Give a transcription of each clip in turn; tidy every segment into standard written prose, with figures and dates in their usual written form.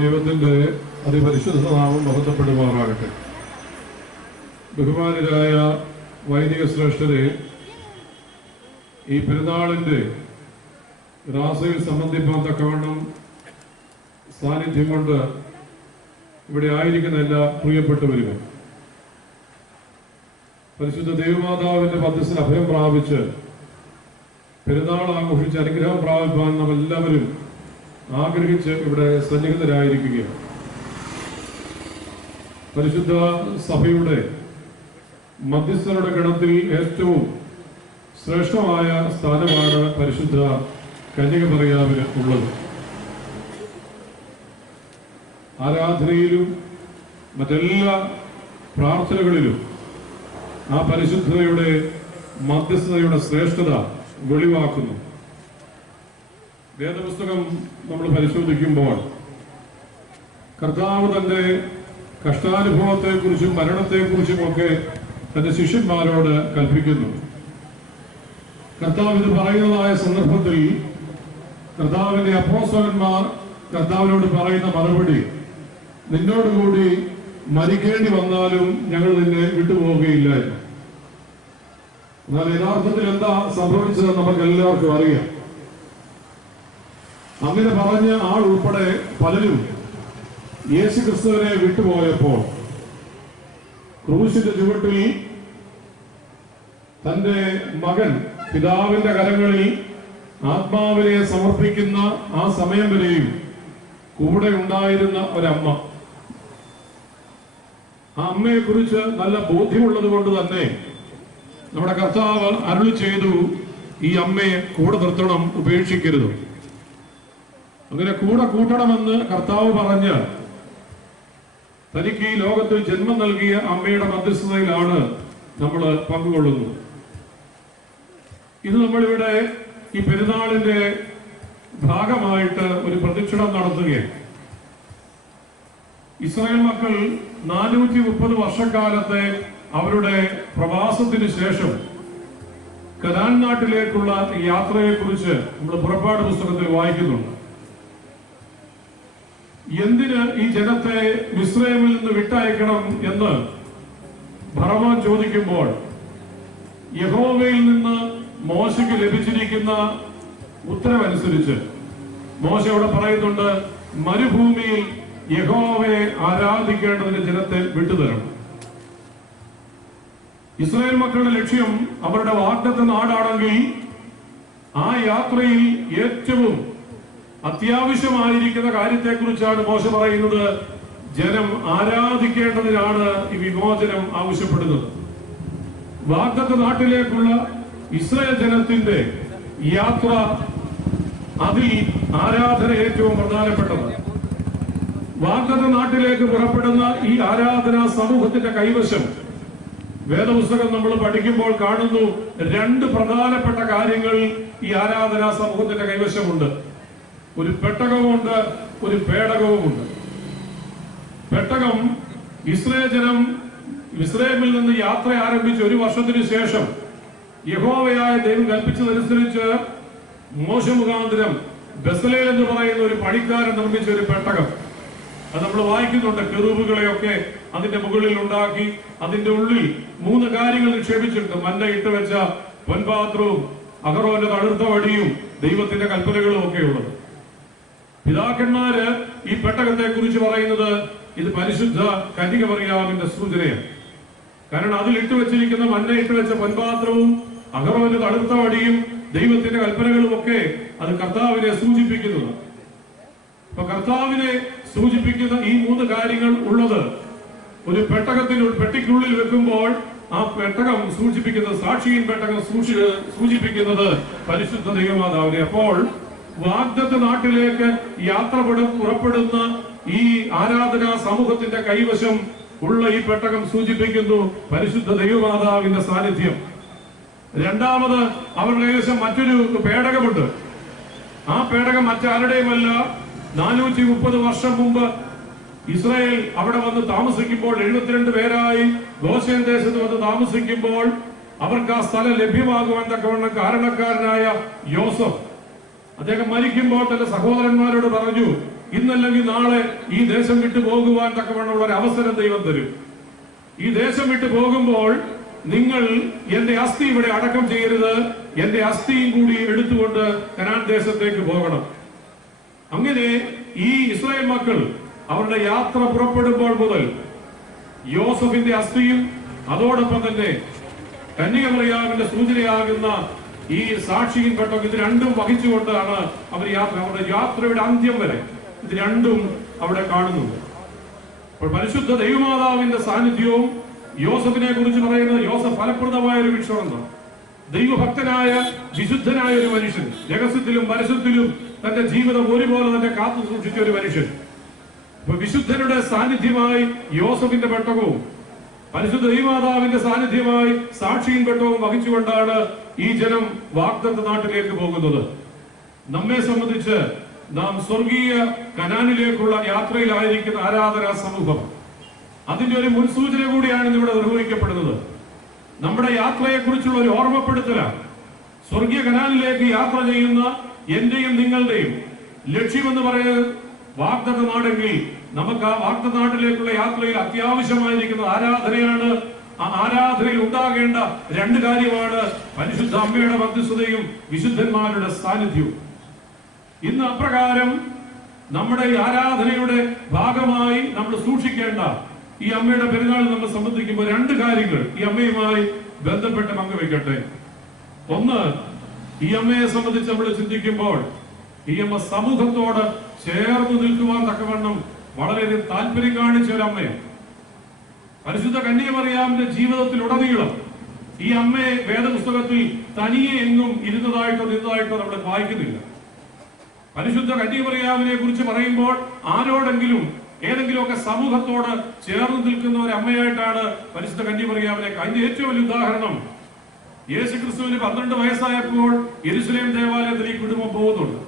ദൈവത്തിന്റെ അതിപരിശുദ്ധ നാമം മഹത്വപ്പെടുമാറാകട്ടെ. ബഹുമാനരായ വൈദിക ശ്രേഷ്ഠരെ, ഈ പെരുന്നാളിന്റെ റാസയിൽ സംബന്ധിപ്പാൻ തക്കവണ്ണം സാന്നിധ്യം കൊണ്ട് ഇവിടെ ആയിരിക്കുന്ന എല്ലാ പ്രിയപ്പെട്ടവരും പരിശുദ്ധ ദൈവമാതാവിന്റെ മധ്യസ്ഥന് അഭയം പ്രാപിച്ച് പെരുന്നാൾ ആഘോഷിച്ച് അനുഗ്രഹം പ്രാപിപ്പാൻ നാം എല്ലാവരും ആഗ്രഹിച്ച് ഇവിടെ സന്നിഹിതരായിരിക്കുകയാണ്. പരിശുദ്ധ സഭയുടെ മധ്യസ്ഥരുടെ ഗണത്തിൽ ഏറ്റവും ശ്രേഷ്ഠമായ സ്ഥാനമാണ് പരിശുദ്ധ കന്യകമറിയാമിന് ഉള്ളത്. ആരാധനയിലും മറ്റെല്ലാ പ്രാർത്ഥനകളിലും ആ പരിശുദ്ധതയുടെ മധ്യസ്ഥതയുടെ ശ്രേഷ്ഠത വെളിവാക്കുന്നു. വേദപുസ്തകം നമ്മൾ പരിശോധിക്കുമ്പോൾ കർത്താവ് തന്റെ കഷ്ടാനുഭവത്തെക്കുറിച്ചും മരണത്തെക്കുറിച്ചുമൊക്കെ തന്റെ ശിഷ്യന്മാരോട് കൽപ്പിക്കുന്നു. കർത്താവ് ഇത് പറയുന്നതായ സന്ദർഭത്തിൽ കർത്താവിന്റെ അപ്പോസ്തലന്മാർ കർത്താവിനോട് പറയുന്ന മറുപടി, നിന്നോടുകൂടി മരിക്കേണ്ടി വന്നാലും ഞങ്ങൾ നിന്നെ വിട്ടുപോവുകയില്ല. എന്നാൽ യഥാർത്ഥത്തിൽ എന്താ സംഭവിച്ചത് നമുക്ക് എല്ലാവർക്കും അറിയാം. അങ്ങനെ പറഞ്ഞ ആൾ ഉൾപ്പെടെ പലരും യേശു ക്രിസ്തുവിനെ വിട്ടുപോയപ്പോൾ ക്രൂശിന്റെ ചുവട്ടിൽ തന്റെ മകൻ പിതാവിന്റെ കരങ്ങളിൽ ആത്മാവിനെ സമർപ്പിക്കുന്ന ആ സമയം വരെയും കൂടെ ഉണ്ടായിരുന്ന ഒരമ്മ, ആ അമ്മയെ കുറിച്ച് നല്ല ബോധ്യമുള്ളത് കൊണ്ട് തന്നെ നമ്മുടെ കർത്താവ് അരുളി ചെയ്തു, ഈ അമ്മയെ കൂടെ നിർത്തണം, ഉപേക്ഷിക്കരുത്. അങ്ങനെ കൂടെ കൂട്ടണമെന്ന് കർത്താവ് പറഞ്ഞ് തനിക്ക് ഈ ലോകത്തിൽ ജന്മം നൽകിയ അമ്മയുടെ മധ്യസ്ഥതയിലാണ് നമ്മൾ പങ്കുകൊള്ളുന്നത്. ഇത് നമ്മളിവിടെ ഈ പെരുന്നാളിന്റെ ഭാഗമായിട്ട് ഒരു പ്രദക്ഷിണം നടത്തുകയാണ്. ഇസ്രായേൽ മക്കൾ 430 വർഷക്കാലത്തെ അവരുടെ പ്രവാസത്തിന് ശേഷം കനാൻ നാട്ടിലേക്കുള്ള യാത്രയെക്കുറിച്ച് നമ്മൾ പുറപ്പാട് പുസ്തകത്തിൽ വായിക്കുന്നുണ്ട്. എന്തിന് ഈ ജനത്തെ മിസ്രൈമിൽ നിന്ന് വിട്ടയക്കണം എന്ന് ഫറവോൻ ചോദിക്കുമ്പോൾ യഹോവയിൽ നിന്ന് മോശയ്ക്ക് ലഭിച്ചിരിക്കുന്ന ഉത്തരവനുസരിച്ച് മോശ അവിടെ പറയുന്നുണ്ട്, മരുഭൂമിയിൽ യഹോവയെ ആരാധിക്കേണ്ടതിന് ജനത്തെ വിട്ടുതരണം. ഇസ്രായേൽ മക്കളുടെ ലക്ഷ്യം അവരുടെ വാഗ്ദത്ത നാടാണെങ്കിൽ ആ യാത്രയിൽ ഏറ്റവും അത്യാവശ്യമായിരിക്കുന്ന കാര്യത്തെക്കുറിച്ചാണ് മോശ പറയുന്നത്. ജനം ആരാധിക്കേണ്ടതിനാണ് ഈ വിമോചനം ആവശ്യപ്പെടുന്നത്. വാഗ്ദത്ത നാട്ടിലേക്കുള്ള ഇസ്രായേൽ ജനത്തിന്റെ യാത്ര, അതിൽ ആരാധന ഏറ്റവും പ്രധാനപ്പെട്ടത്. വാഗ്ദത്ത നാട്ടിലേക്ക് പുറപ്പെടുന്ന ഈ ആരാധനാ സമൂഹത്തിന്റെ കൈവശം വേദപുസ്തകം നമ്മൾ പഠിക്കുമ്പോൾ കാണുന്നു, 2 പ്രധാനപ്പെട്ട കാര്യങ്ങൾ ഈ ആരാധനാ സമൂഹത്തിന്റെ കൈവശമുണ്ട്. ഒരു പെട്ടകവുമുണ്ട്, ഒരു പേടകവുമുണ്ട്. പെട്ടകം ഇസ്രായേൽ ജനം മിസ്രൈമിൽ നിന്ന് യാത്ര ആരംഭിച്ച് 1 വർഷത്തിന് ശേഷം യഹോവയായ ദൈവം കൽപ്പിച്ചതനുസരിച്ച് മോശ മുഖാന്തരം ബെസലേൽ എന്ന് പറയുന്ന ഒരു പണിക്കാരൻ നിർമ്മിച്ച ഒരു പെട്ടകം, അത് നമ്മൾ വായിക്കുന്നുണ്ട്. കെറൂബുകളെയൊക്കെ അതിന്റെ മുകളിൽ ഉണ്ടാക്കി അതിന്റെ ഉള്ളിൽ 3 കാര്യങ്ങൾ നിക്ഷേപിച്ചിട്ടുണ്ട്. മന്ന ഇട്ട് വെച്ച പൊൻപാത്രവും അഹറോന്റെ തളിർത്ത വടിയും ദൈവത്തിന്റെ കൽപ്പനകളും ഒക്കെ ഉള്ളത്. പിതാക്കന്മാര് ഈ പെട്ടകത്തെ കുറിച്ച് പറയുന്നത് ഇത് പരിശുദ്ധ കന്യകമറിയാമിന്റെ സൂചനയാണ്. കാരണം അതിൽ ഇട്ടുവെച്ചിരിക്കുന്ന മന്ന ഇട്ടുവെച്ച പൊൻപാത്രവും അഹറോന്റെ തളിർത്ത വടിയും ദൈവത്തിന്റെ കൽപ്പനകളും ഒക്കെ അത് കർത്താവിനെ സൂചിപ്പിക്കുന്നത്. അപ്പൊ കർത്താവിനെ സൂചിപ്പിക്കുന്ന ഈ 3 കാര്യങ്ങൾ ഉള്ളത് ഒരു പെട്ടിക്കുള്ളിൽ വെക്കുമ്പോൾ ആ പെട്ടകം സൂചിപ്പിക്കുന്നത്, സാക്ഷിயின் പെട്ടകം സൂചിപ്പിക്കുന്നത് പരിശുദ്ധ ദൈവമാതാവിനെ. അപ്പോൾ വാഗ്ദത്ത നാട്ടിലേക്ക് യാത്ര പുറപ്പെടുന്ന ഈ ആരാധനാ സമൂഹത്തിന്റെ കൈവശം ഉള്ള ഈ പെട്ടകം സൂചിപ്പിക്കുന്നു പരിശുദ്ധ ദൈവമാതാവിന്റെ സാന്നിധ്യം. രണ്ടാമത് അവരുടെ കൈവശം മറ്റൊരു പേടകമുണ്ട്. ആ പേടകം മറ്റാരുടെയുമല്ല. 430 വർഷം മുമ്പ് ഇസ്രായേൽ അവിടെ വന്ന് താമസിക്കുമ്പോൾ, 72 പേരായി ഗോശേൻ ദേശത്ത് വന്ന് താമസിക്കുമ്പോൾ അവർക്ക് ആ സ്ഥലം ലഭ്യമാകുവാൻ തക്കവണ്ണം കാരണക്കാരനായ യോസഫ്, അദ്ദേഹം മരിക്കുമ്പോൾ തന്റെ സഹോദരന്മാരോട് പറഞ്ഞു, ഇന്നല്ലെങ്കിൽ നാളെ ഈ ദേശം വിട്ടു പോകുവാൻ തക്കവണ്ണമുള്ള ഒരു അവസരം ദൈവം തരും. ഈ ദേശം വിട്ടു പോകുമ്പോൾ നിങ്ങൾ എന്റെ അസ്ഥി ഇവിടെ അടക്കം ചെയ്യരുത്, എന്റെ അസ്ഥിയും കൂടി എടുത്തുകൊണ്ട് കനാൻ ദേശത്തേക്ക് പോകണം. അങ്ങനെ ഈ ഇസ്രായേൽ മക്കൾ അവരുടെ യാത്ര പുറപ്പെടുമ്പോൾ മുതൽ യോസഫിന്റെ അസ്ഥിയും അതോടൊപ്പം തന്നെ കന്യകമറിയാമിന്റെ സൂചനയാകുന്ന ഈ സാക്ഷിയും പെട്ടകം, ഇത് രണ്ടും വഹിച്ചുകൊണ്ടാണ് അവർ അവരുടെ യാത്രയുടെ അന്ത്യം വരെ ഇത് രണ്ടും അവിടെ കാണുന്നുണ്ട്. അപ്പോൾ പരിശുദ്ധ ദൈവമാതാവിന്റെ സാന്നിധ്യവും യോസഫിനെ കുറിച്ച് പറയുന്നത്, യോസഫ് ഫലപ്രദമായ ഒരു വിക്ഷോഭം, ദൈവഭക്തനായ വിശുദ്ധനായ ഒരു മനുഷ്യൻ, രഹസ്യത്തിലും പരസ്യത്തിലും തന്റെ ജീവിതം ഒരുപോലെ തന്നെ കാത്തു സൂക്ഷിച്ച ഒരു മനുഷ്യൻ. അപ്പൊ വിശുദ്ധരുടെ സാന്നിധ്യമായി യോസഫിന്റെ പെട്ടകവും പരിശുദ്ധ ദൈവമാതാവിന്റെ സാന്നിധ്യമായി സാക്ഷിയും പെട്ടകവും വഹിച്ചുകൊണ്ടാണ് ഈ ജനം വാഗ്ദത്ത നാട്ടിലേക്ക് പോകുന്നത്. നമ്മെ സംബന്ധിച്ച് നാം സ്വർഗീയ കനാനിലേക്കുള്ള യാത്രയിലായിരിക്കുന്ന ആരാധനാ സമൂഹം, അതിന്റെ ഒരു മുൻസൂചന കൂടിയാണ് ഇവിടെ നിർവഹിക്കപ്പെടുന്നത്. നമ്മുടെ യാത്രയെക്കുറിച്ചുള്ള ഒരു ഓർമ്മപ്പെടുത്തലാണ്. സ്വർഗീയ കനാലിലേക്ക് യാത്ര ചെയ്യുന്ന എന്റെയും നിങ്ങളുടെയും ലക്ഷ്യമെന്ന് പറയുന്നത് വാഗ്ദത്ത നാടെങ്കിൽ നമുക്ക് ആ വാഗ്ദത്ത നാട്ടിലേക്കുള്ള യാത്രയിൽ അത്യാവശ്യമായിരിക്കുന്ന ആരാധനയാണ്. ആ ആരാധനയിൽ ഉണ്ടാകേണ്ട രണ്ട് കാര്യമാണ് പരിശുദ്ധ അമ്മയുടെ മധ്യസ്ഥതയും വിശുദ്ധന്മാരുടെ സാന്നിധ്യവും. ഇന്ന് അപ്രകാരം നമ്മുടെ ഈ ആരാധനയുടെ ഭാഗമായി നമ്മൾ സൂക്ഷിക്കേണ്ട ഈ അമ്മയുടെ പെരുന്നാൾ നമ്മൾ സംബന്ധിക്കുമ്പോൾ രണ്ട് കാര്യങ്ങൾ ഈ അമ്മയുമായി ബന്ധപ്പെട്ട് പങ്കുവെക്കട്ടെ. ഒന്ന്, ഈ അമ്മയെ സംബന്ധിച്ച് നമ്മൾ ചിന്തിക്കുമ്പോൾ ഈ അമ്മ സമൂഹത്തോട് ചേർന്ന് നിൽക്കുവാൻ തക്കവണ്ണം വളരെയധികം താല്പര്യം കാണിച്ച ഒരു അമ്മയാണ്. പരിശുദ്ധ കന്യകമറിയാമിന്റെ ജീവിതത്തിലുടനീളം ഈ അമ്മയെ വേദപുസ്തകത്തിൽ തനിയെ എങ്ങും ഇരുന്നതായിട്ടോ നിന്നതായിട്ടോ നമ്മൾ വായിക്കുന്നില്ല. പരിശുദ്ധ കന്യകമറിയാമിനെ കുറിച്ച് പറയുമ്പോൾ ആരോടെങ്കിലും ഏതെങ്കിലുമൊക്കെ സമൂഹത്തോട് ചേർന്ന് നിൽക്കുന്ന ഒരു അമ്മയായിട്ടാണ് പരിശുദ്ധ കന്യകമറിയാമിനെ. അതിന്റെ ഏറ്റവും വലിയ ഉദാഹരണം, യേശുക്രിസ്തുവിന് 12 വയസ്സായപ്പോൾ യെരുശലേം ദേവാലയത്തിൽ ഈ കുടുംബം പോകുന്നുണ്ട്.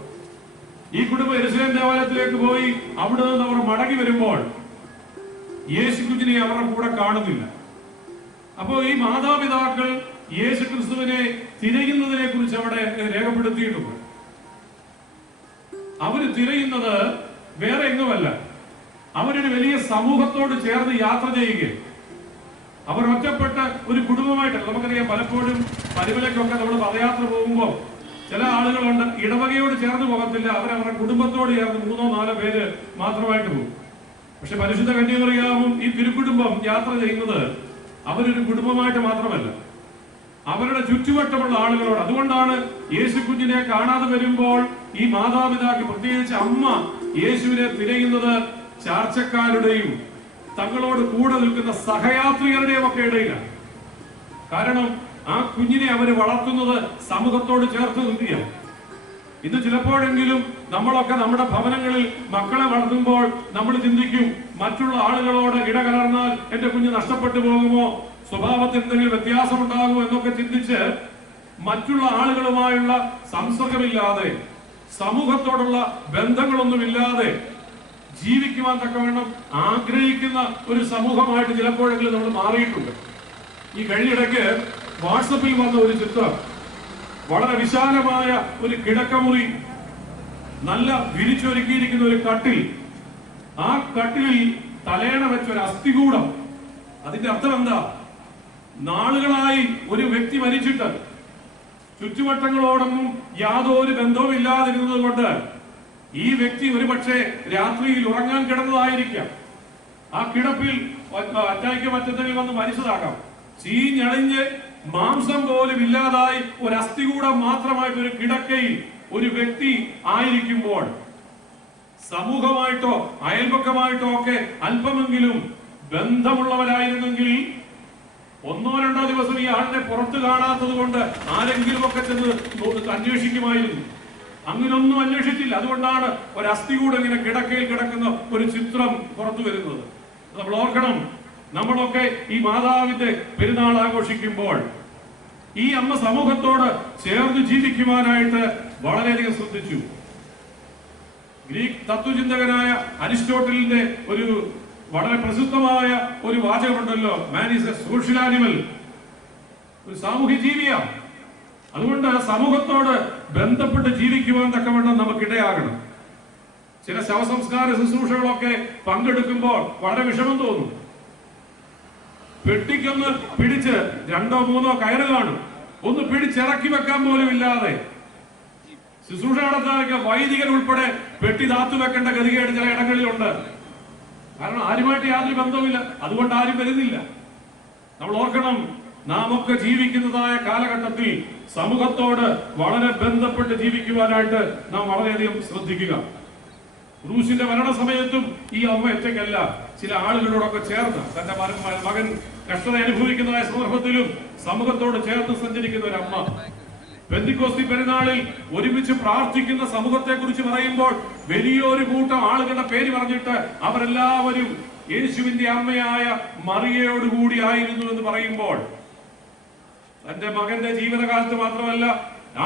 ഈ കുടുംബം യെരുശലേം ദേവാലയത്തിലേക്ക് പോയി അവിടെ നിന്ന് അവർ മടങ്ങി വരുമ്പോൾ യേശുക്കുഞ്ഞിനെ അവരുടെ കൂടെ കാണുന്നില്ല. അപ്പോൾ ഈ മാതാപിതാക്കൾ യേശുക്രിസ്തുവിനെ തിരയുന്നതിനെ കുറിച്ച് അവിടെ രേഖപ്പെടുത്തിയിട്ടുണ്ട്. അവര് തിരയുന്നത് വേറെ എങ്ങുമല്ല, അവരൊരു വലിയ സമൂഹത്തോട് ചേർന്ന് യാത്ര ചെയ്യുക. അവർ ഒറ്റപ്പെട്ട ഒരു കുടുംബമായിട്ടല്ല. നമുക്കറിയാം, പലപ്പോഴും പരിമലയ്ക്കൊക്കെ നമ്മൾ പദയാത്ര പോകുമ്പോൾ ചില ആളുകളുണ്ട്, ഇടവകയോട് ചേർന്ന് പോകത്തില്ല, അവരവരുടെ കുടുംബത്തോട് ചേർന്ന് 3-4 പേര് മാത്രമായിട്ട് പോകും. പക്ഷെ പരിശുദ്ധ കന്യകമറിയാമും ഈ തിരുക്കുടുംബം യാത്ര ചെയ്യുന്നത് അവരൊരു കുടുംബമായിട്ട് മാത്രമല്ല, അവരുടെ ചുറ്റുവട്ടമുള്ള ആളുകളോട്. അതുകൊണ്ടാണ് യേശുക്കുഞ്ഞിനെ കാണാതെ വരുമ്പോൾ ഈ മാതാപിതാക്കൾ, പ്രത്യേകിച്ച് അമ്മ, യേശുവിനെ തിരയുന്നത് ചാർച്ചക്കാരുടെയും തങ്ങളോട് കൂടെ നിൽക്കുന്ന സഹയാത്രികരുടെയും ഒക്കെ ഇടയിലാണ്. കാരണം ആ കുഞ്ഞിനെ അവര് വളർത്തുന്നത് സമൂഹത്തോട് ചേർത്ത് നിർത്തിയാണ്. ഇന്ന് ചിലപ്പോഴെങ്കിലും നമ്മളൊക്കെ നമ്മുടെ ഭവനങ്ങളിൽ മക്കളെ വളർത്തുമ്പോൾ നമ്മൾ ചിന്തിക്കും, മറ്റുള്ള ആളുകളോട് ഇടകലർന്നാൽ എന്റെ കുഞ്ഞ് നഷ്ടപ്പെട്ടു പോകുമോ, സ്വഭാവത്തിൽ എന്തെങ്കിലും വ്യത്യാസമുണ്ടാകുമോ എന്നൊക്കെ ചിന്തിച്ച് മറ്റുള്ള ആളുകളുമായുള്ള സംസർഗമില്ലാതെ, സമൂഹത്തോടുള്ള ബന്ധങ്ങളൊന്നുമില്ലാതെ ജീവിക്കുവാൻ തക്കവണ്ണം ആഗ്രഹിക്കുന്ന ഒരു സമൂഹമായിട്ട് ചിലപ്പോഴെങ്കിലും നമ്മൾ മാറിയിട്ടുണ്ട്. ഈ കഴിഞ്ഞിടയ്ക്ക് വാട്സപ്പിൽ വന്ന ഒരു ചിത്രം, വളരെ വിശാലമായ ഒരു കിടക്കമുറി, നല്ല വിരിച്ചൊരുക്കിയിരിക്കുന്ന ഒരു കട്ടിൽ, ആ കട്ടിലിൽ തലേണ വെച്ച ഒരു അസ്ഥികൂടം. അതിന്റെ അർത്ഥം എന്താ? നാളുകളായി ഒരു വ്യക്തി മരിച്ചിട്ട് ചുറ്റുവട്ടങ്ങളോടൊന്നും യാതൊരു ബന്ധവും ഇല്ലാതിരുന്നത് കൊണ്ട് ഈ വ്യക്തി ഒരുപക്ഷെ രാത്രിയിൽ ഉറങ്ങാൻ കിടന്നതായിരിക്കാം. ആ കിടപ്പിൽ അറ്റാക്ക് മറ്റെന്തെങ്കിലും വന്ന് മരിച്ചതാകാം. ചീഞ്ഞളിഞ്ഞ് മാംസം പോലും ഇല്ലാതായി ഒരു അസ്ഥികൂടം മാത്രമായിട്ട് ഒരു കിടക്കയിൽ ഒരു വ്യക്തി ആയിരിക്കുമ്പോൾ സമൂഹമായിട്ടോ അയൽപക്കമായിട്ടോ ഒക്കെ അല്പമെങ്കിലും ബന്ധമുള്ളവരായിരുന്നെങ്കിൽ ഒന്നോ രണ്ടോ ദിവസം ഈ ആളിനെ പുറത്ത് കാണാത്തത് കൊണ്ട് ആരെങ്കിലും ഒക്കെ ചെന്ന് അന്വേഷിക്കുമായിരുന്നു. അങ്ങനൊന്നും അന്വേഷിച്ചില്ല. അതുകൊണ്ടാണ് ഒരു അസ്ഥി കൂടെ ഇങ്ങനെ കിടക്കയിൽ കിടക്കുന്ന ഒരു ചിത്രം പുറത്തു വരുന്നത്. നമ്മൾ ഓർക്കണം, നമ്മളൊക്കെ ഈ മാതാവിന്റെ പെരുന്നാൾ ആഘോഷിക്കുമ്പോൾ ഈ അമ്മ സമൂഹത്തോട് ചേർന്ന് ജീവിക്കുവാനായിട്ട് വളരെയധികം ശ്രദ്ധിച്ചു. ഗ്രീക്ക് തത്വചിന്തകനായ അരിസ്റ്റോട്ടലിന്റെ ഒരു വളരെ പ്രസിദ്ധമായ ഒരു വാചകമുണ്ടല്ലോ, man is a social animal, ഒരു സാമൂഹ്യ ജീവിയാണ്. അതുകൊണ്ട് സമൂഹത്തോട് ബന്ധപ്പെട്ട് ജീവിക്കുവാൻ തക്കവണ്ണം നമുക്കിടയാകണം. ചില ശവസംസ്കാര ശുശ്രൂഷകളൊക്കെ പങ്കെടുക്കുമ്പോൾ വളരെ വിഷമം തോന്നും. പെട്ടിക്കൊന്ന് പിടിച്ച് 2 or 3 കയറ് കാണും, ഒന്ന് പിടിച്ചിറക്കി വെക്കാൻ പോലും ഇല്ലാതെ ശുശ്രൂഷ നടത്താനൊക്കെ വൈദികൻ ഉൾപ്പെടെ പെട്ടി താത്തു വെക്കേണ്ട ഗതികേട് ചില ഇടങ്ങളിലുണ്ട്. കാരണം ആരുമായിട്ട് യാതൊരു ബന്ധവുമില്ല, അതുകൊണ്ട് ആരും വരുന്നില്ല. നമ്മൾ ഓർക്കണം, നാം ഒക്കെ ജീവിക്കുന്നതായ കാലഘട്ടത്തിൽ സമൂഹത്തോട് വളരെ ബന്ധപ്പെട്ട് ജീവിക്കുവാനായിട്ട് നാം വളരെയധികം ശ്രദ്ധിക്കുക. ക്രൂശിന്റെ മരണസമയത്തും ഈ അമ്മ ഒറ്റയ്ക്കല്ല, ചില ആളുകളോടൊക്കെ ചേർന്ന് തന്റെ മകൻ കഷ്ടത അനുഭവിക്കുന്നതായ സന്ദർഭത്തിലും സമൂഹത്തോട് ചേർന്ന് സഞ്ചരിക്കുന്ന ഒരു അമ്മ. പെന്തിക്കോസ്തി പെരുന്നാളിൽ ഒരുമിച്ച് പ്രാർത്ഥിക്കുന്ന സമൂഹത്തെ കുറിച്ച് പറയുമ്പോൾ വലിയൊരു കൂട്ടം ആളുകളുടെ പേര് പറഞ്ഞിട്ട് അവരെല്ലാവരും യേശുവിന്റെ അമ്മയായ മറിയയോടുകൂടി ആയിരുന്നു എന്ന് പറയുമ്പോൾ, തന്റെ മകന്റെ ജീവിതകാലത്ത് മാത്രമല്ല,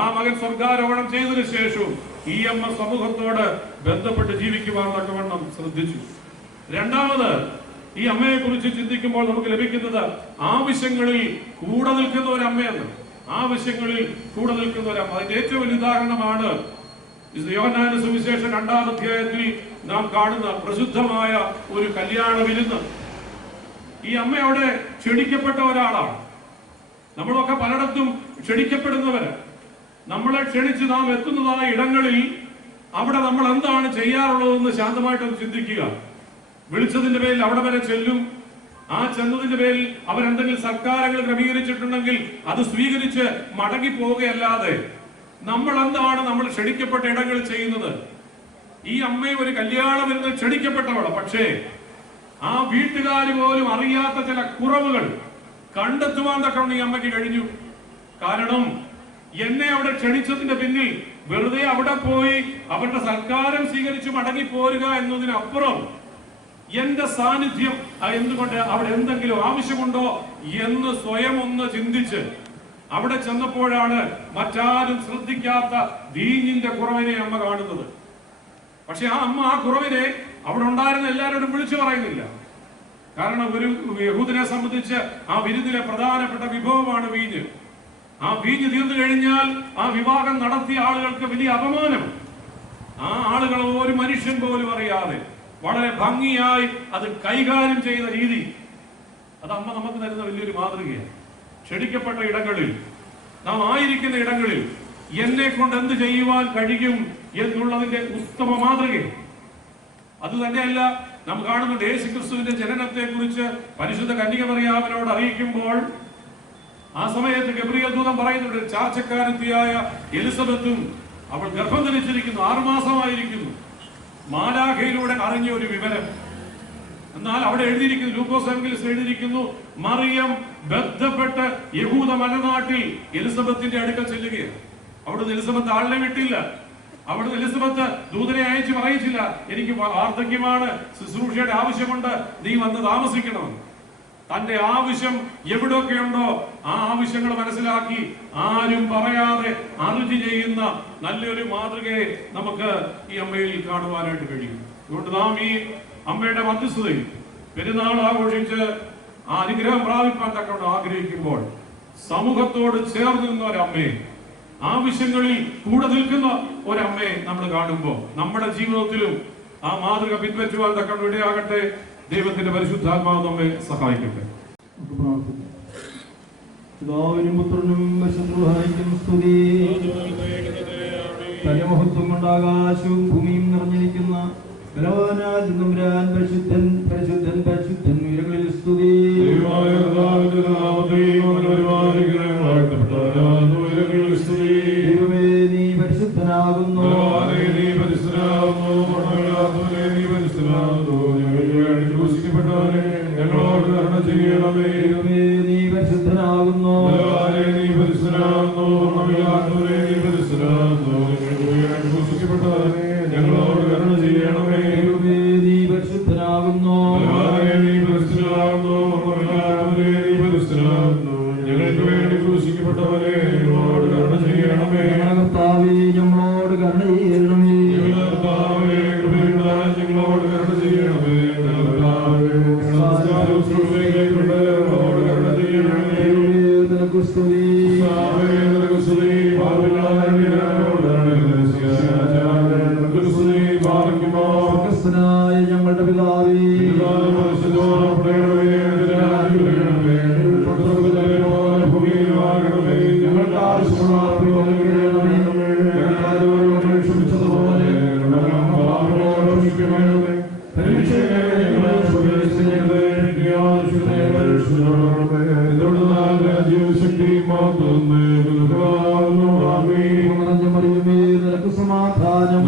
ആ മകൻ സ്വർഗാരോഹണം ചെയ്തതിനു ശേഷവും ഈ അമ്മ സമൂഹത്തോട് ബന്ധപ്പെട്ട് ജീവിക്കുവാൻ തക്കവണ്ണം ശ്രദ്ധിച്ചു. രണ്ടാമത്, ഈ അമ്മയെ കുറിച്ച് ചിന്തിക്കുമ്പോൾ നമുക്ക് ലഭിക്കുന്നത് ആവശ്യങ്ങളിൽ കൂടെ നിൽക്കുന്ന ഒരു അമ്മയാണ്. ആവശ്യങ്ങളിൽ കൂടെ നിൽക്കുന്ന ഒരു അമ്മ. അതിന്റെ ഏറ്റവും വലിയ ഉദാഹരണമാണ് യോഹന്നാന്റെ സുവിശേഷം 2-ാം അധ്യായത്തിൽ നാം കാണുന്ന പ്രസിദ്ധമായ ഒരു കല്യാണ വിരുന്ന്. ഈ അമ്മ അവിടെ ക്ഷണിക്കപ്പെട്ട ഒരാളാണ്. നമ്മളൊക്കെ പലയിടത്തും ക്ഷണിക്കപ്പെടുന്നവര്. നമ്മളെ ക്ഷണിച്ച് നാം എത്തുന്നതായ ഇടങ്ങളിൽ അവിടെ നമ്മൾ എന്താണ് ചെയ്യാറുള്ളതെന്ന് ശാന്തമായിട്ടൊന്ന് ചിന്തിക്കുക. വിളിച്ചതിന്റെ പേരിൽ അവിടെ വരെ ചെല്ലും. ആ ചെന്നതിന്റെ പേരിൽ അവരെന്തെങ്കിലും സർക്കാരുകൾ ക്രമീകരിച്ചിട്ടുണ്ടെങ്കിൽ അത് സ്വീകരിച്ച് മടങ്ങി പോവുകയല്ലാതെ നമ്മൾ എന്താണ് നമ്മൾ ക്ഷണിക്കപ്പെട്ട ഇടങ്ങളിൽ ചെയ്യുന്നത്? ഈ അമ്മയും ഒരു കല്യാണം വരുന്ന ക്ഷണിക്കപ്പെട്ടവളാണ്. പക്ഷേ ആ വീട്ടുകാർ പോലും അറിയാത്ത ചില കുറവുകൾ കണ്ടെത്തുവാൻ തക്കണം ഈ അമ്മയ്ക്ക് കഴിഞ്ഞു. കാരണം എന്നെ അവിടെ ക്ഷണിച്ചതിന്റെ പിന്നിൽ വെറുതെ അവിടെ പോയി അവരുടെ സൽക്കാരം സ്വീകരിച്ച് മടങ്ങി പോരുക എന്നതിനപ്പുറം എന്റെ സാന്നിധ്യം എന്തുകൊണ്ട് അവിടെ എന്തെങ്കിലും ആവശ്യമുണ്ടോ എന്ന് സ്വയം ഒന്ന് ചിന്തിച്ച് അവിടെ ചെന്നപ്പോഴാണ് മറ്റാരും ശ്രദ്ധിക്കാത്ത വീഞ്ഞിന്റെ കുറവിനെ അമ്മ കാണുന്നത്. പക്ഷെ ആ അമ്മ ആ കുറവിനെ അവിടെ ഉണ്ടായിരുന്ന എല്ലാവരോടും വിളിച്ചു പറയുന്നില്ല. കാരണം ഒരു യഹൂദനെ സംബന്ധിച്ച് ആ വിരുന്നിലെ പ്രധാനപ്പെട്ട വിഭവമാണ് വീഞ്ഞ്. ആ വീഞ്ഞ് തീർന്നു കഴിഞ്ഞാൽ ആ വിവാഹം നടത്തിയ ആളുകൾക്ക് വലിയ അപമാനം. ആ ആളുകൾ ഒരു മനുഷ്യൻ പോലും അറിയാതെ വളരെ ഭംഗിയായി അത് കൈകാര്യം ചെയ്യുന്ന രീതി, അത് അമ്മ നമുക്ക് തരുന്ന വലിയൊരു മാതൃകയാണ്. ക്ഷണിക്കപ്പെട്ട ഇടങ്ങളിൽ, നാം ആയിരിക്കുന്ന ഇടങ്ങളിൽ എന്നെ കൊണ്ട് എന്ത് ചെയ്യുവാൻ കഴിയും എന്നുള്ളതിന്റെ ഉത്തമ മാതൃക. അത് തന്നെയല്ല, നാം കാണുന്നുണ്ട് യേശുക്രിസ്തുവിന്റെ ജനനത്തെ കുറിച്ച് പരിശുദ്ധ കന്യകമറിയാമിനോട് അറിയിക്കുമ്പോൾ ആ സമയത്ത് ഗബ്രിയേൽ ദൂതൻ പറയുന്നുണ്ട്, ചാർച്ചക്കാരത്തിയായ എലിസബത്തും അവൾ ഗർഭം ധരിച്ചിരിക്കുന്നു, 6 മാസമായിരിക്കുന്നു. മാലാഖയിലൂടെ അറിഞ്ഞ ഒരു വിവരം. എന്നാൽ അവിടെ എഴുതിയിരിക്കുന്നു, ലൂക്കോസ് എവങ്കേലിസ്റ്റ് എഴുതിയിരിക്കുന്നു, മറിയം ബന്ധപ്പെട്ട് യഹൂദ മലനാട്ടിൽ എലിസബത്തിന്റെ അടുക്കൽ ചെല്ലുകയാണ്. അവിടുന്ന് എലിസബത്ത് ആളിനെ വിട്ടില്ല. അവിടുന്ന് എലിസബത്ത് ദൂതനെ അയച്ചു പറയിച്ചില്ല, എനിക്ക് വാർദ്ധക്യമാണ്, ശുശ്രൂഷയുടെ ആവശ്യമുണ്ട്, നീ വന്ന് താമസിക്കണം. തന്റെ ആവശ്യം എവിടെയൊക്കെയുണ്ടോ ആ ആവശ്യങ്ങൾ മനസ്സിലാക്കി ആരും പറയാതെ അറിഞ്ഞു ചെയ്യുന്ന നല്ലൊരു മാതൃകയെ നമുക്ക് ഈ അമ്മയിൽ കാണുവാനായിട്ട് കഴിയും. അതുകൊണ്ട് നാം ഈ അമ്മയുടെ മധ്യസ്ഥതയിൽ പെരുന്നാൾ ആഘോഷിച്ച് ആ അനുഗ്രഹം പ്രാപിക്കാൻ തക്കൊണ്ട് ആഗ്രഹിക്കുമ്പോൾ സമൂഹത്തോട് ചേർന്ന് നിന്ന ഒരമ്മയെ, ആവശ്യങ്ങളിൽ കൂടെ നിൽക്കുന്ന ഒരമ്മയെ നമ്മൾ കാണുമ്പോൾ നമ്മുടെ ജീവിതത്തിലും ആ മാതൃക പിൻപറ്റുവാൻ തക്കൊണ്ട് ഇടയാകട്ടെ. ദൈവത്തിന്റെ പരിശുദ്ധാത്മാവ് നമ്മെ സഹായിക്കട്ടെ. പിതാവിനും പുത്രനും പരിശുദ്ധനും സ്തുതി. തലമഹത്വം കൊണ്ട് ആകാശവും ഭൂമിയും നിറഞ്ഞിരിക്കുന്ന പരിശുദ്ധൻ പരിശുദ്ധൻ പരിശുദ്ധൻ ഉയരങ്ങളിൽ സ്തുതി. ദൈവമേ, നീ പരിശുദ്ധനാകുന്നു. ഞങ്ങളോട് കരുണ ചെയ്യണമേ. നീ പരിശുദ്ധനാകുന്നു. ഞങ്ങളോട് കരുണ ചെയ്യണമേ. നീ പരിശുദ്ധനാകുന്നു. ഞങ്ങൾക്ക് വേണ്ടി ക്രൂശിക്കപ്പെട്ടവരെ ഞങ്ങളോട് കരുണ ചെയ്യണമേ. കർത്താവേ ഞങ്ങളോട് കരുണ ചെയ്യണമേ. ഞങ്ങളോട് കരുണ ചെയ്യണമേ. നിനക്ക് സ്തുതി. ഞങ്ങളുടെ പിതാവേ ഞങ്ങൾക്ക് നിനക്ക് സമാധാനം.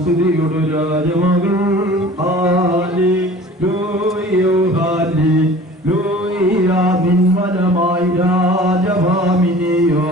സ്തുതിയുടെ രാജമകൾ നിന്മനമായി രാജഭാമിനിയോ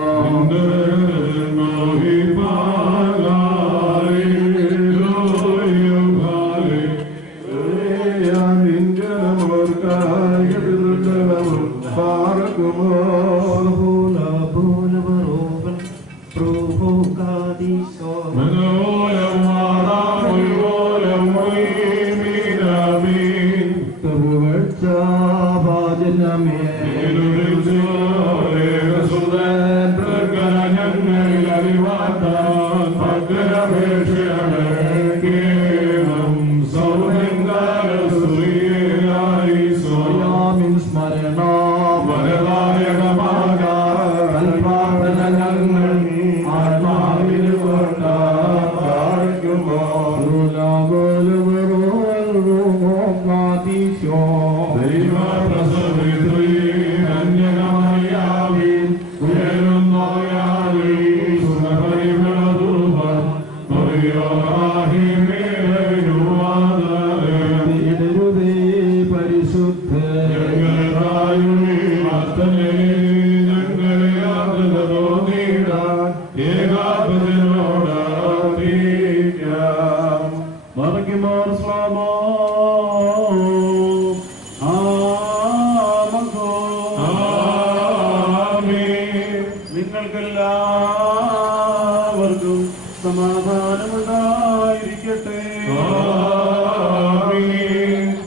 നിങ്ങൾക്കെല്ലാവർക്കും സമാധാനമുണ്ടായിരിക്കട്ടെ.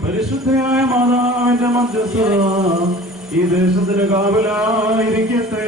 പരിശുദ്ധയായ മാതാവിന്റെ മധ്യസ്ഥത ഈ ദേശത്തിന് കാവലായിരിക്കട്ടെ.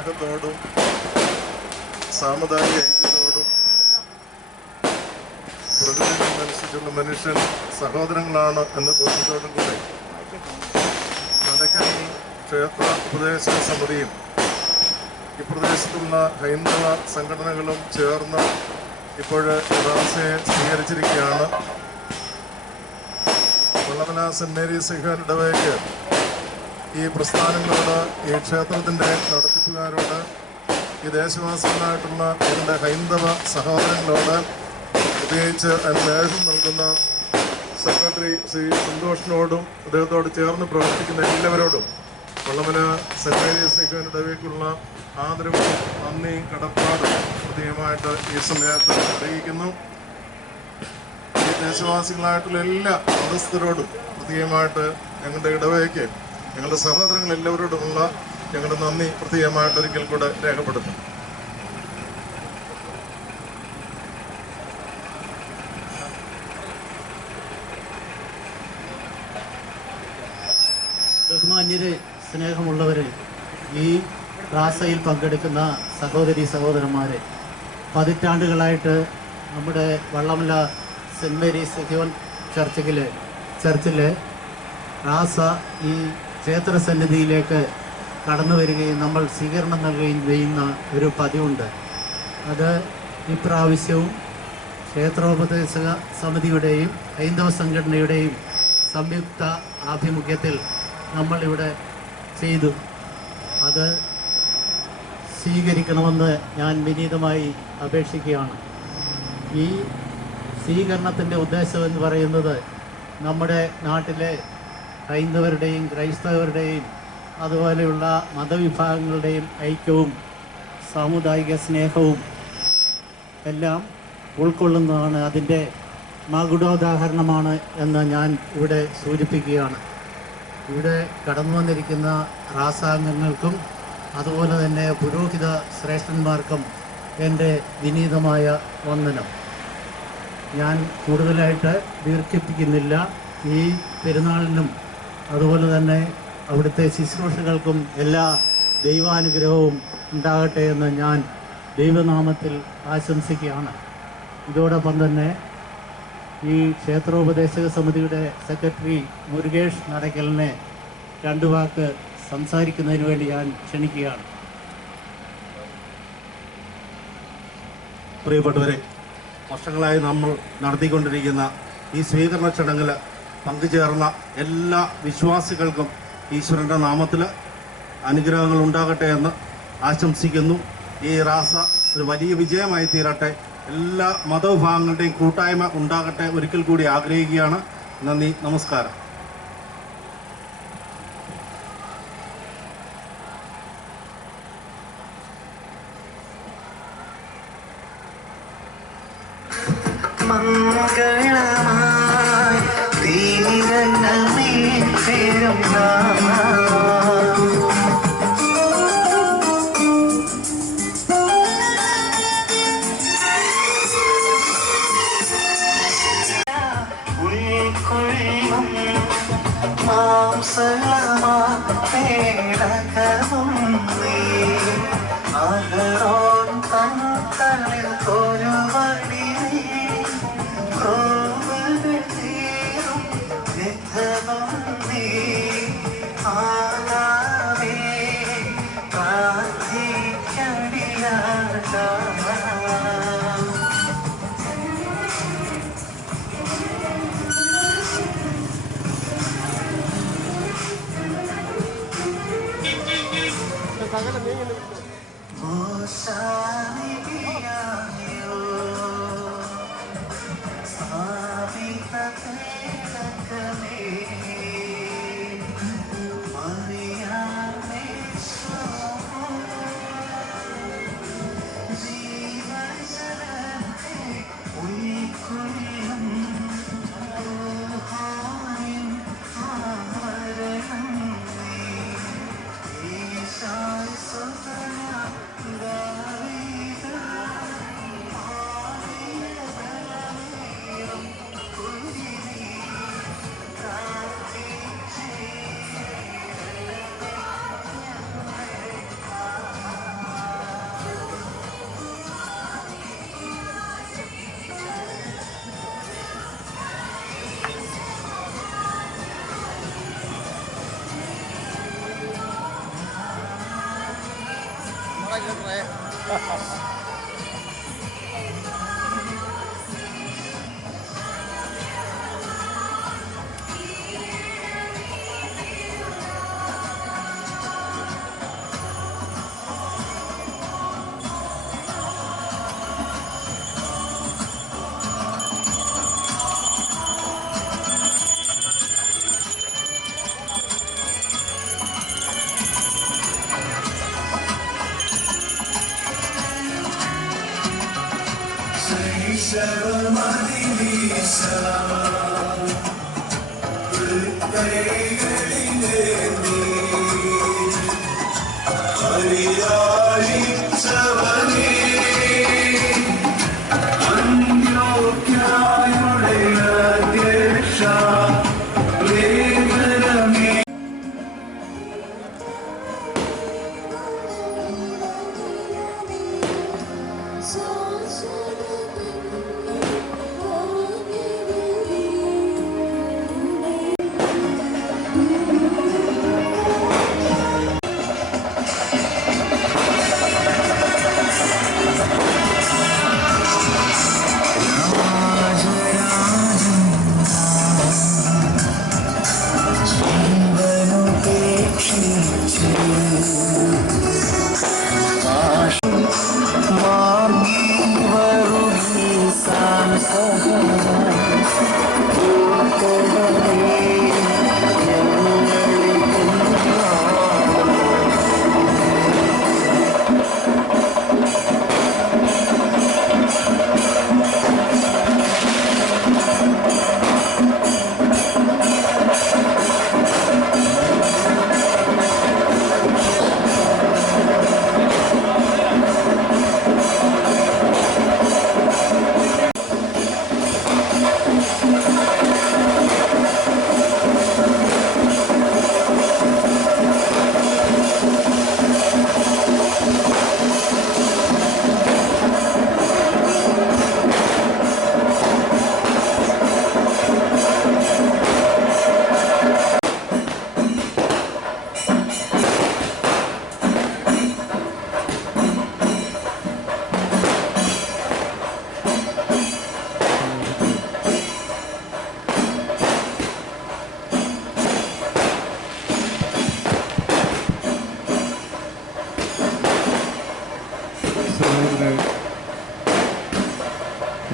സ്നേഹത്തോടും സാമുദായിക ഐക്യത്തോടും പ്രകൃതിക്കനുസരിച്ചുള്ള മനുഷ്യൻ സഹോദരങ്ങളാണ് എന്ന ബോധ്യത്തോടും കൂടെ നടക്കൽ ക്ഷേത്ര ഉപദേശക സമിതിയും ഈ പ്രദേശത്തുള്ള ഹൈന്ദവ സംഘടനകളും ചേർന്ന് ഇപ്പോൾ റാസയെ സ്വീകരിച്ചിരിക്കുകയാണ്. വള്ളമല സെന്റ് മേരീസ് ഇടവകയ്ക്ക് ഈ പ്രസ്ഥാനങ്ങളോട്, ഈ ക്ഷേത്രത്തിൻ്റെ നടത്തിപ്പുകാരോട്, ഈ ദേശവാസികളായിട്ടുള്ള അവരുടെ ഹൈന്ദവ സഹോദരങ്ങളോട്, പ്രത്യേകിച്ച് അതിന് നേതൃത്വം നൽകുന്ന സെക്രട്ടറി ശ്രീ സന്തോഷിനോടും അദ്ദേഹത്തോട് ചേർന്ന് പ്രവർത്തിക്കുന്ന എല്ലാവരോടും വള്ളമല സെന്റ് മേരീസ് ഇടവകയ്ക്കുള്ള ആദരവും നന്ദിയും കടപ്പാടും പ്രത്യേകമായിട്ട് ഈ സമയത്ത് അറിയിക്കുന്നു. ഈ ദേശവാസികളായിട്ടുള്ള എല്ലാ മതസ്ഥരോടും പ്രത്യേകമായിട്ട് ഞങ്ങളുടെ ഇടവകയ്ക്ക്, ഞങ്ങളുടെ സഹോദരങ്ങൾ എല്ലാവരോടുമുള്ള ഞങ്ങളുടെ നന്ദി പ്രത്യേകമായിട്ട് ഒരിക്കൽ കൂടെ രേഖപ്പെടുത്തും. ബഹുമാന്യരെ, സ്നേഹമുള്ളവരെ, ഈ റാസയിൽ പങ്കെടുക്കുന്ന സഹോദരി സഹോദരന്മാരെ, പതിറ്റാണ്ടുകളായിട്ട് നമ്മുടെ വള്ളമല സെൻറ്റ് മേരീസ് ചർച്ചിൽ റാസ ഈ ക്ഷേത്രസന്നിധിയിലേക്ക് കടന്നു വരികയും നമ്മൾ സ്വീകരണം നൽകുകയും ചെയ്യുന്ന ഒരു പതിവുണ്ട്. അത് ഇപ്രാവശ്യവും ക്ഷേത്രോപദേശക സമിതിയുടെയും ഹൈന്ദവ സംഘടനയുടെയും സംയുക്ത ആഭിമുഖ്യത്തിൽ നമ്മളിവിടെ ചെയ്തു. അത് സ്വീകരിക്കണമെന്ന് ഞാൻ വിനീതമായി അപേക്ഷിക്കുകയാണ്. ഈ സ്വീകരണത്തിൻ്റെ ഉദ്ദേശം എന്ന് പറയുന്നത് നമ്മുടെ നാട്ടിലെ ഹൈന്ദവരുടെയും ക്രൈസ്തവരുടെയും അതുപോലെയുള്ള മതവിഭാഗങ്ങളുടെയും ഐക്യവും സാമുദായിക സ്നേഹവും എല്ലാം ഉൾക്കൊള്ളുന്നതാണ്, അതിൻ്റെ മകുടോദാഹരണമാണ് എന്ന് ഞാൻ ഇവിടെ സൂചിപ്പിക്കുകയാണ്. ഇവിടെ കടന്നു വന്നിരിക്കുന്ന റാസാംഗങ്ങൾക്കും അതുപോലെ തന്നെ പുരോഹിത ശ്രേഷ്ഠന്മാർക്കും എൻ്റെ വിനീതമായ വന്ദനം. ഞാൻ കൂടുതലായിട്ട് ദീർഘിപ്പിക്കുന്നില്ല. ഈ പെരുന്നാളിനും അതുപോലെ തന്നെ അവിടുത്തെ ശുശ്രൂഷകൾക്കും എല്ലാ ദൈവാനുഗ്രഹവും ഉണ്ടാകട്ടെ എന്ന് ഞാൻ ദൈവനാമത്തിൽ ആശംസിക്കുകയാണ്. ഇതോടൊപ്പം തന്നെ ഈ ക്ഷേത്രോപദേശക സമിതിയുടെ സെക്രട്ടറി മുരുകേഷ് നടക്കലിനെ രണ്ടു വാക്ക് സംസാരിക്കുന്നതിന് വേണ്ടി ഞാൻ ക്ഷണിക്കുകയാണ്. പ്രിയപ്പെട്ടവരെ, വർഷങ്ങളായി നമ്മൾ നടത്തിക്കൊണ്ടിരിക്കുന്ന ഈ സ്വീകരണ ചടങ്ങിൽ പങ്കുചേർന്ന എല്ലാ വിശ്വാസികൾക്കും ഈശ്വരൻ്റെ നാമത്തിൽ അനുഗ്രഹങ്ങൾ ഉണ്ടാകട്ടെ എന്ന് ആശംസിക്കുന്നു. ഈ റാസ ഒരു വലിയ വിജയമായി തീരട്ടെ, എല്ലാ മതവിഭാഗങ്ങളുടെയും കൂട്ടായ്മ ഉണ്ടാകട്ടെ ഒരിക്കൽ കൂടി ആഗ്രഹിക്കുകയാണ്. നന്ദി, നമസ്കാരം. മംഗളമായി തീരങ്ങളെ ചേരും ഉൾക്കൊള്ളും മാംസളമാ പേടകവും നീ അകറോൻ തൻ തളിർ ഒരു വഴി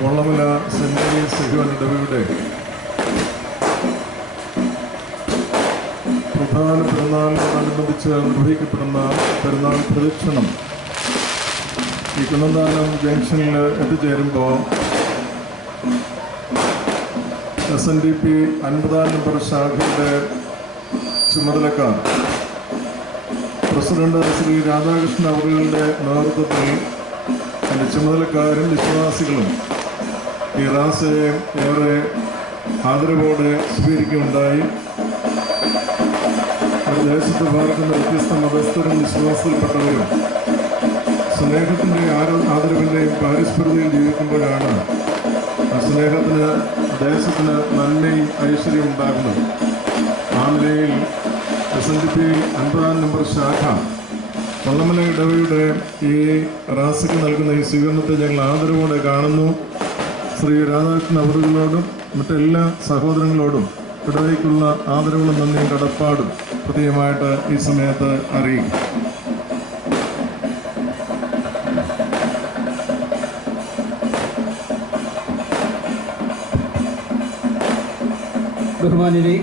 വള്ളമല സെന്റ് മേരീസ് സിഹോൻ ഇടവകയുടെ പ്രധാന പെരുന്നാളിനോടനുബന്ധിച്ച് നിർവഹിക്കപ്പെടുന്ന പെരുന്നാൾ പ്രദക്ഷിണം ഈ കുന്നന്താനം ജംഗ്ഷനിൽ എത്തിച്ചേരുമ്പോൾ SNDP 50-ാം നമ്പർ ശാഖയുടെ ചുമതലക്കാർ പ്രസിഡന്റ് ശ്രീ രാധാകൃഷ്ണൻ അവരുടെ നേതൃത്വത്തിൽ അതിൻ്റെ ചുമതലക്കാരും വിശ്വാസികളും ഈ റാസയെ ഏറെ ആദരവോടെ സ്വീകരിക്കുകയുണ്ടായി. ഒരു ദേശത്ത് പാർക്കുന്ന വ്യത്യസ്ത മതസ്ഥരും വിശ്വാസത്തിൽപ്പെട്ടവരും സ്നേഹത്തിൻ്റെയും ആദരവിൻ്റെയും പാരസ്പര്യതയിൽ ജീവിക്കുമ്പോഴാണ് ആ സ്നേഹത്തിന് ദേശത്തിന് നന്മയും ഐശ്വര്യവും ഉണ്ടാകുന്നത്. ആ നിലയിൽ SNDP 50-ാം നമ്പർ ശാഖ വള്ളമല ഇടവയുടെ ഈ റാസയ്ക്ക് നൽകുന്ന ഈ സ്വീകരണത്തെ ഞങ്ങൾ ആദരവോടെ കാണുന്നു. ശ്രീ രാധാകൃഷ്ണൻ അവറുകളോടും മറ്റെല്ലാ സഹോദരങ്ങളോടും ഇടവയ്ക്കുള്ള ആദരവുകളും നന്ദിയും കടപ്പാടും പ്രത്യേകമായിട്ട് ഈ സമയത്ത് അറിയിക്കും. ബഹുമാന്യരെ,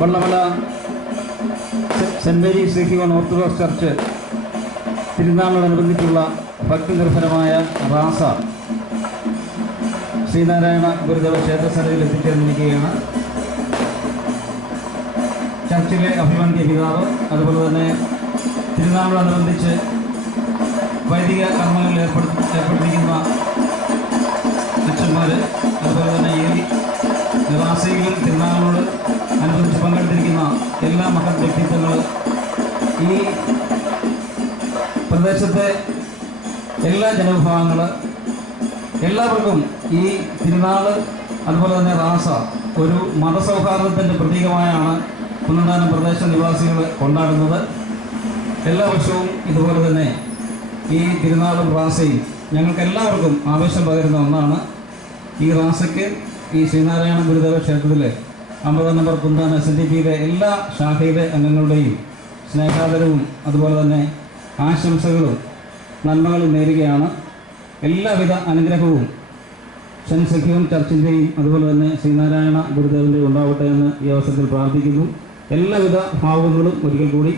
Vallamala Saint Mary's Zion Orthodox church തിരുനാളിനോടനുബന്ധിച്ചുള്ള ഭക്തിനിർഭരമായ റാസ ശ്രീനാരായണ ഗുരുദേവ ക്ഷേത്രസ്ഥലയിൽ എത്തിച്ചേർന്നിരിക്കുകയാണ്. ചർച്ചിലെ അഭിമന്യ പിതാവ്, അതുപോലെ തന്നെ തിരുനാളിനോടനുബന്ധിച്ച് വൈദിക കർമ്മങ്ങളിൽ ഏർപ്പെട്ടിരിക്കുന്ന അച്ഛന്മാർ, അതുപോലെ തന്നെ ഈ നിവാസികൾ തിരുനാളിനോട് അനുബന്ധിച്ച് പങ്കെടുത്തിരിക്കുന്ന എല്ലാ മഹത് വ്യക്തിത്വങ്ങൾ, ഈ പ്രദേശത്തെ എല്ലാ ജനവിഭാഗങ്ങൾ, എല്ലാവർക്കും ഈ തിരുനാൾ അതുപോലെ തന്നെ റാസ ഒരു മതസൗഹാർദ്ദത്തിൻ്റെ പ്രതീകമായാണ് കുന്നന്താനം പ്രദേശ നിവാസികൾ കൊണ്ടാടുന്നത്. എല്ലാ വർഷവും ഇതുപോലെ തന്നെ ഈ തിരുനാളും റാസയും ഞങ്ങൾക്ക് എല്ലാവർക്കും ആവേശം പകരുന്ന ഒന്നാണ്. ഈ റാസയ്ക്ക് ഈ ശ്രീനാരായണ ഗുരുദേവ ക്ഷേത്രത്തിലെ 50 നമ്പർ കുന്താന SNDPയുടെ എല്ലാ ശാഖയിലെ അംഗങ്ങളുടെയും സ്നേഹാദരവും അതുപോലെ തന്നെ ആശംസകളും നന്മകളും നേരുകയാണ്. എല്ലാവിധ അനുഗ്രഹവും സെൻറ്റ് സെക്യൂൺ ചർച്ചിൻ്റെയും അതുപോലെ തന്നെ ശ്രീനാരായണ ഗുരുദേവൻ്റെയും ഉണ്ടാവട്ടെ എന്ന് ഈ അവസരത്തിൽ പ്രാർത്ഥിക്കുന്നു. എല്ലാവിധ ഭാവങ്ങളും ഒരിക്കൽ കൂടി.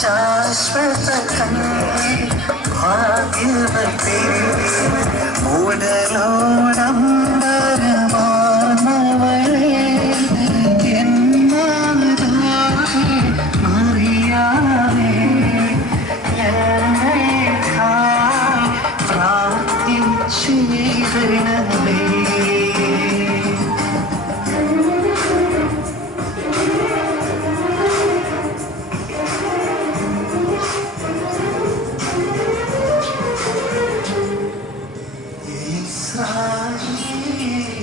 ശാശ്വത ഭാഗ്യവതി ഉടലോടംബരമാനവളെ എന്നാതായി അറിയാതെ ഞങ്ങൾക്കായി പ്രാർത്ഥിച്ചിടണമേ. Israel.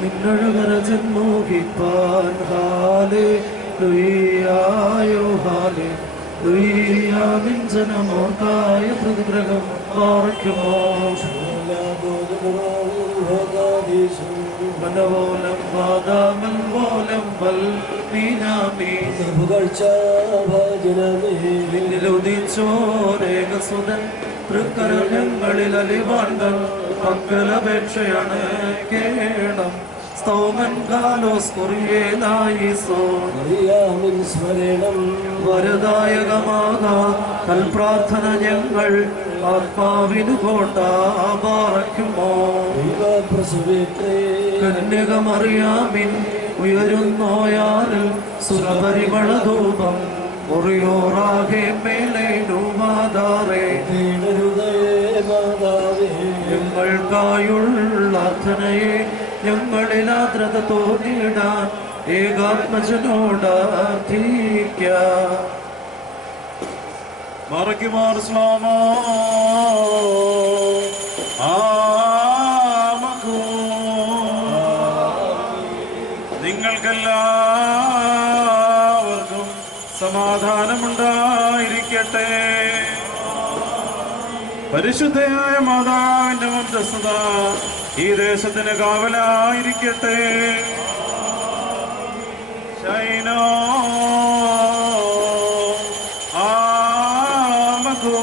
നിന്നഴകരജൻ മോഹിപ്പാൻ ഹാലേ ലുയ്യായോ ഹാലേ ലുയ്യാ നിൻ ജനമോർക്കായ പ്രതിഗ്രഹം പാറയ്ക്കുമോ മനവോലം വാദാമൽ വോലം വൽ മീനാമീ നിന്നിലുദിച്ചോരേകസുതൻ തൃക്കരങ്ങളിൽ അലിവാണ്ടൻ പക്കലപേക്ഷയാണ് കേണം സ്തോമൻ കാലോസ് കുറിയേലായിസോ സ്മരണം വരദായകമാകാ കൽപ്രാർത്ഥന ഞങ്ങൾ ആത്മാവിനു കോട്ടാപാറയ്ക്കുമോ കന്യകമറിയാമിൻ ഉയരുന്നോയാറിൽ സുരപരിമളധൂപം മുറിയോറാകെ മേലേനുമാതാറേ ഞങ്ങൾക്കായുള്ള അർത്ഥനയെ ഞങ്ങളിൽ ആദ്രത തോന്നിയിടാൻ ഏകാത്മജനോട് അർത്ഥിക്കാം. മറയ്ക്കുമാർ സ്ലാമോ ആമകൂ നിങ്ങൾക്കെല്ലാവർക്കും സമാധാനമുണ്ടായിരിക്കട്ടെ. പരിശുദ്ധയായ മാതാവിന്റെ മധ്യസ്ഥത ഈ ദേശത്തിന് കാവലായിരിക്കട്ടെ. ശൈനോ ആമകൂ.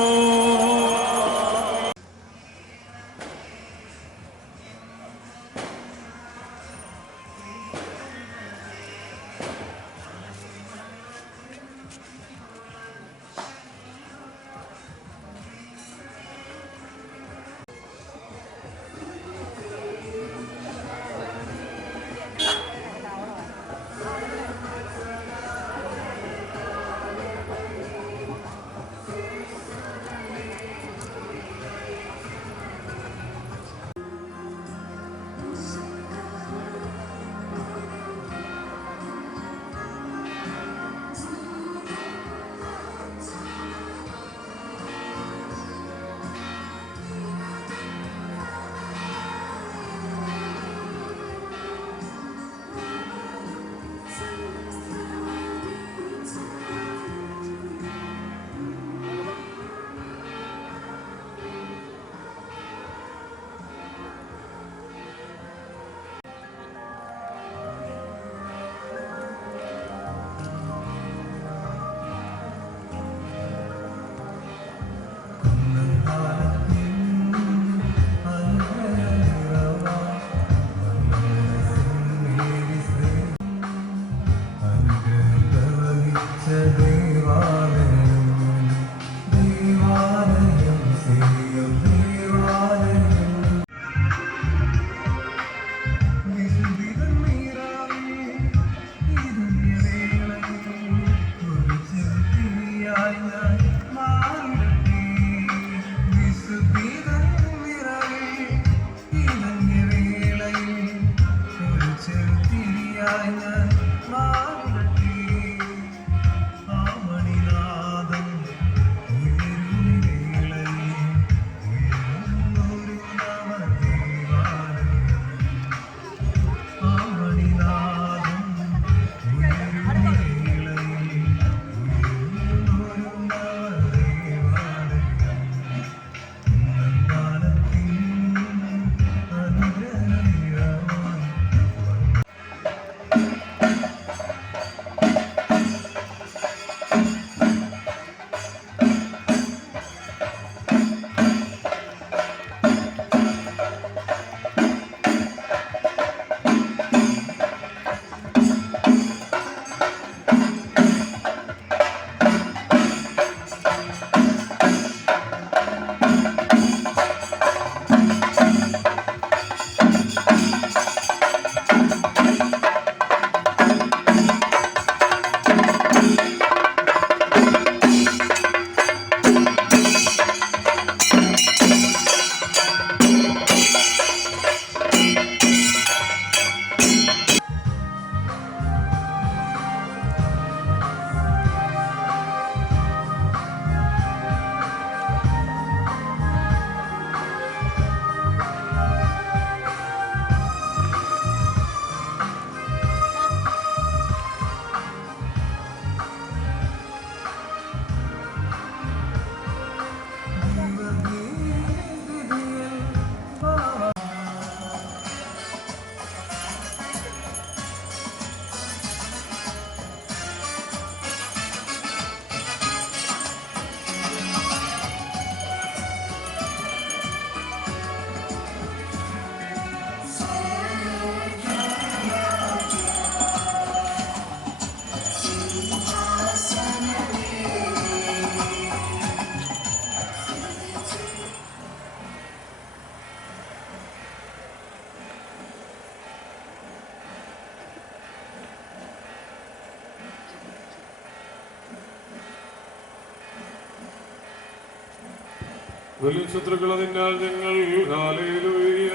വലിയ ശത്രുക്കൾ അതിനാൽ ഞങ്ങൾ ഹല്ലേലൂയ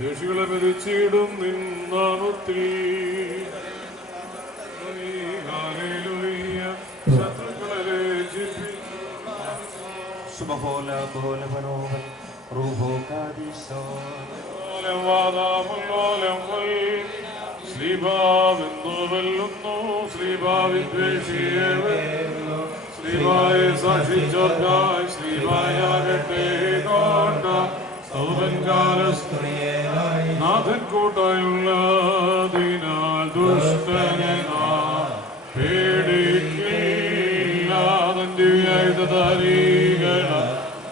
ദേശികളെ മെതിച്ചിടും നിന്നാമത്തിൽ ഹല്ലേലൂയ ശത്രുക്കളെ രക്ഷിപ്പിക്കും ശ്രീഭാവെന്നു വെല്ലുന്നു ശ്രീഭാവിദ്വേഷിയെ ശ്രീഭായെ സാക്ഷിച്ചോർക്കായി ശ്രീഭായാകട്ടെ കോട്ട സൗവൻകാലസ്ത്രീയായി നാഥൻ കൂട്ടായുള്ളതിനാൽ ദുഷ്ടനെ പേടിക്കില്ലാതന്റിയായുധ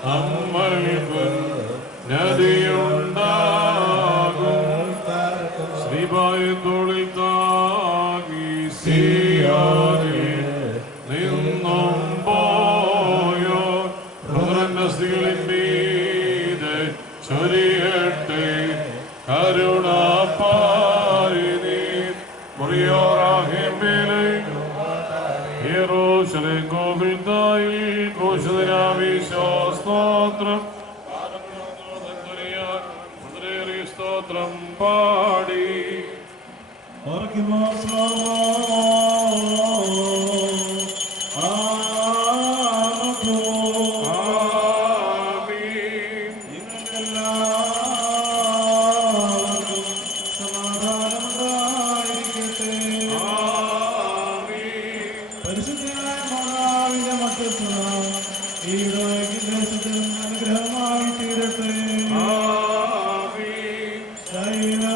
നമ്മൾക്ക് നദിയുണ്ടാകും ശ്രീഭായ തോളിൽ താങ്ങി സിയോനിൽ നിന്നും പോയോ ഹൃദയസ്ഥികളിൻ മീതെ ചൊരിയട്ടെ കരുണാപാരിനി മുറിയോറാഹിമിലെ യെരൂശലേം ഗോകുൽത്തായിൽ ഘോഷതനാവിശ്വാസ്തോത്രം സ്തോത്രം പാടി അനുഗ്രഹമായി തീരട്ടെ. ശൈലോ.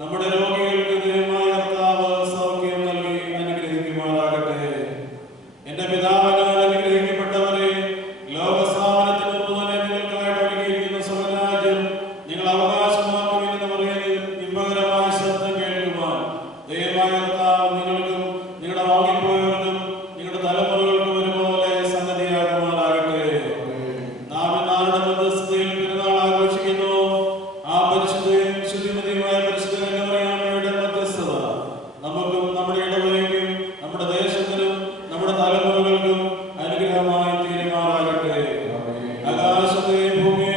നമ്മുടെ രോഗികൾ ആകാശത്തെയും ഭൂമിയെയും